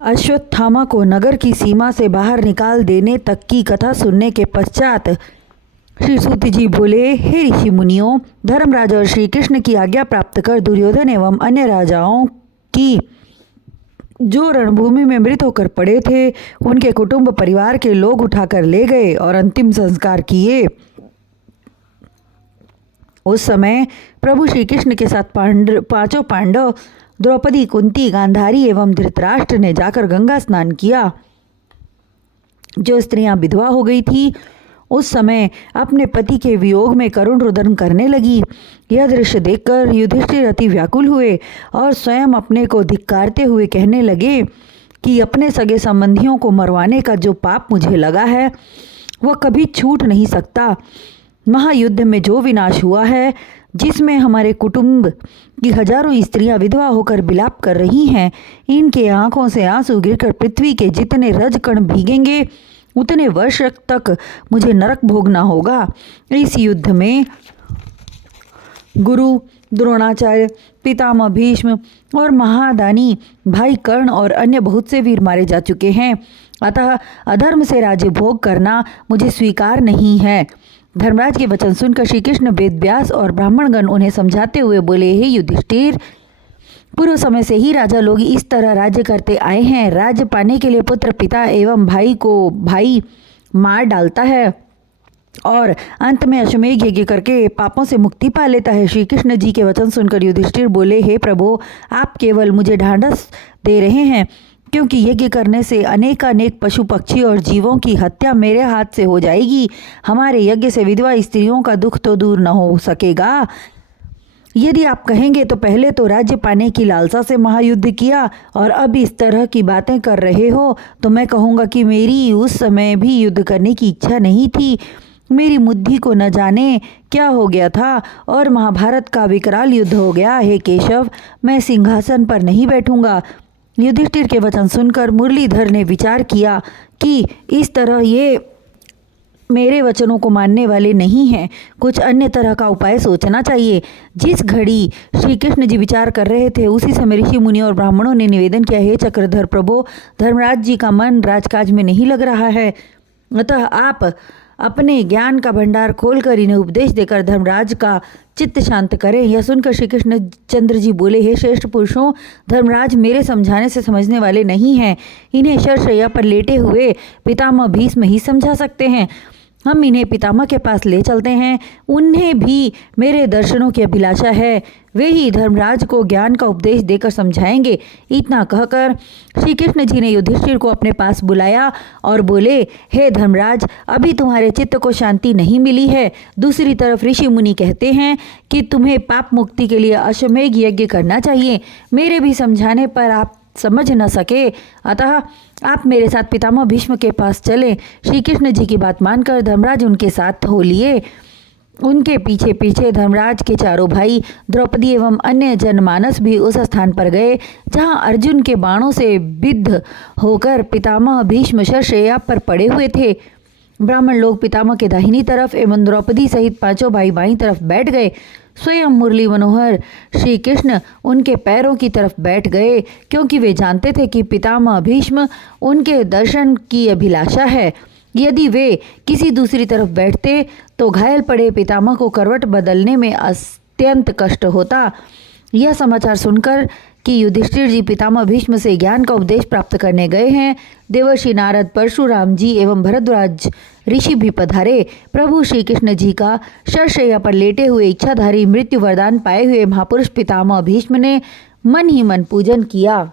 अश्वत्थामा को नगर की सीमा से बाहर निकाल देने तक की कथा सुनने के पश्चात श्री सूत जी बोले, हे ऋषि मुनियों, धर्मराज और श्री कृष्ण की आज्ञा प्राप्त कर दुर्योधन एवं अन्य राजाओं की जो रणभूमि में मृत होकर पड़े थे उनके कुटुंब परिवार के लोग उठाकर ले गए और अंतिम संस्कार किए। उस समय प्रभु श्री कृष्ण के साथ पांचों पांडव द्रौपदी, कुंती, गांधारी एवं धृतराष्ट्र ने जाकर गंगा स्नान किया। जो स्त्रियां विधवा हो गई थी उस समय अपने पति के वियोग में करुण रुदन करने लगी। यह दृश्य देखकर युधिष्ठिर अति व्याकुल हुए और स्वयं अपने को धिक्कारते हुए कहने लगे कि अपने सगे संबंधियों को मरवाने का जो पाप मुझे लगा है वह कभी छूट नहीं सकता। महायुद्ध में जो विनाश हुआ है, जिसमें हमारे कुटुंब की हजारों स्त्रियां विधवा होकर विलाप कर रही हैं, इनके आंखों से आंसू गिरकर पृथ्वी के जितने रजकण भीगेंगे उतने वर्ष तक मुझे नरक भोगना होगा। इस युद्ध में गुरु द्रोणाचार्य, पितामह भीष्म और महादानी भाई कर्ण और अन्य बहुत से वीर मारे जा चुके हैं। अतः अधर्म से राज्य भोग करना मुझे स्वीकार नहीं है। धर्मराज के वचन सुनकर श्री कृष्ण, वेदव्यास और ब्राह्मणगण उन्हें समझाते हुए बोले, हे युधिष्ठिर, पूर्व समय से ही राजा लोग इस तरह राज्य करते आए हैं। राज्य पाने के लिए पुत्र पिता एवं भाई को भाई मार डालता है और अंत में अश्वमेध यज्ञ करके पापों से मुक्ति पा लेता है। श्री कृष्ण जी के वचन सुनकर युधिष्ठिर बोले, हे प्रभु, आप केवल मुझे ढांढस दे रहे हैं, क्योंकि यज्ञ करने से अनेक पशु पक्षी और जीवों की हत्या मेरे हाथ से हो जाएगी। हमारे यज्ञ से विधवा स्त्रियों का दुख तो दूर न हो सकेगा। यदि आप कहेंगे तो पहले तो राज्य पाने की लालसा से महायुद्ध किया और अब इस तरह की बातें कर रहे हो, तो मैं कहूँगा कि मेरी उस समय भी युद्ध करने की इच्छा नहीं थी। मेरी बुद्धि को न जाने क्या हो गया था और महाभारत का विकराल युद्ध हो गया। हे केशव, मैं सिंहासन पर नहीं बैठूंगा। युधिष्ठिर के वचन सुनकर मुरलीधर ने विचार किया कि इस तरह ये मेरे वचनों को मानने वाले नहीं हैं, कुछ अन्य तरह का उपाय सोचना चाहिए। जिस घड़ी श्री कृष्ण जी विचार कर रहे थे उसी समय ऋषि मुनि और ब्राह्मणों ने निवेदन किया, हे चक्रधर प्रभु, धर्मराज जी का मन राजकाज में नहीं लग रहा है, अतः आप अपने ज्ञान का भंडार खोलकर इन्हें उपदेश देकर धर्मराज का चित्त शांत करें। यह सुनकर श्री कृष्ण चंद्र जी बोले, हे श्रेष्ठ पुरुषों, धर्मराज मेरे समझाने से समझने वाले नहीं हैं। इन्हें शरशैया पर लेटे हुए पितामह भीष्म ही समझा सकते हैं। हम इन्हें पितामह के पास ले चलते हैं, उन्हें भी मेरे दर्शनों की अभिलाषा है, वे ही धर्मराज को ज्ञान का उपदेश देकर समझाएंगे। इतना कहकर श्री कृष्ण जी ने युधिष्ठिर को अपने पास बुलाया और बोले, हे धर्मराज, अभी तुम्हारे चित्त को शांति नहीं मिली है। दूसरी तरफ ऋषि मुनि कहते हैं कि तुम्हें पाप मुक्ति के लिए अश्वमेध यज्ञ करना चाहिए। मेरे भी समझाने पर आप समझ न सके, अतः आप मेरे साथ पितामह भीष्म के पास चले। श्री कृष्ण जी की बात मानकर धर्मराज उनके साथ हो लिए। उनके पीछे पीछे धर्मराज के चारों भाई द्रौपदी एवं अन्य जनमानस भी उस स्थान पर गए जहां अर्जुन के बाणों से विद्ध होकर पितामह भीष्म शरशैया पर पड़े हुए थे। ब्राह्मण लोग पितामह के दाहिनी तरफ एवं द्रौपदी सहित पांचों भाई बाईं तरफ बैठ गए। स्वयं मुरली मनोहर श्री कृष्ण उनके पैरों की तरफ बैठ गए, क्योंकि वे जानते थे कि पितामह भीष्म उनके दर्शन की अभिलाषा है। यदि वे किसी दूसरी तरफ बैठते तो घायल पड़े पितामह को करवट बदलने में अत्यंत कष्ट होता। यह समाचार सुनकर कि युधिष्ठिर जी पितामह भीष्म से ज्ञान का उपदेश प्राप्त करने गए हैं, देवर्षि नारद, परशुराम जी एवं भरद्वाज ऋषि भी पधारे। प्रभु श्री कृष्ण जी का शरशैया पर लेटे हुए इच्छाधारी मृत्यु वरदान पाए हुए महापुरुष पितामह भीष्म ने मन ही मन पूजन किया।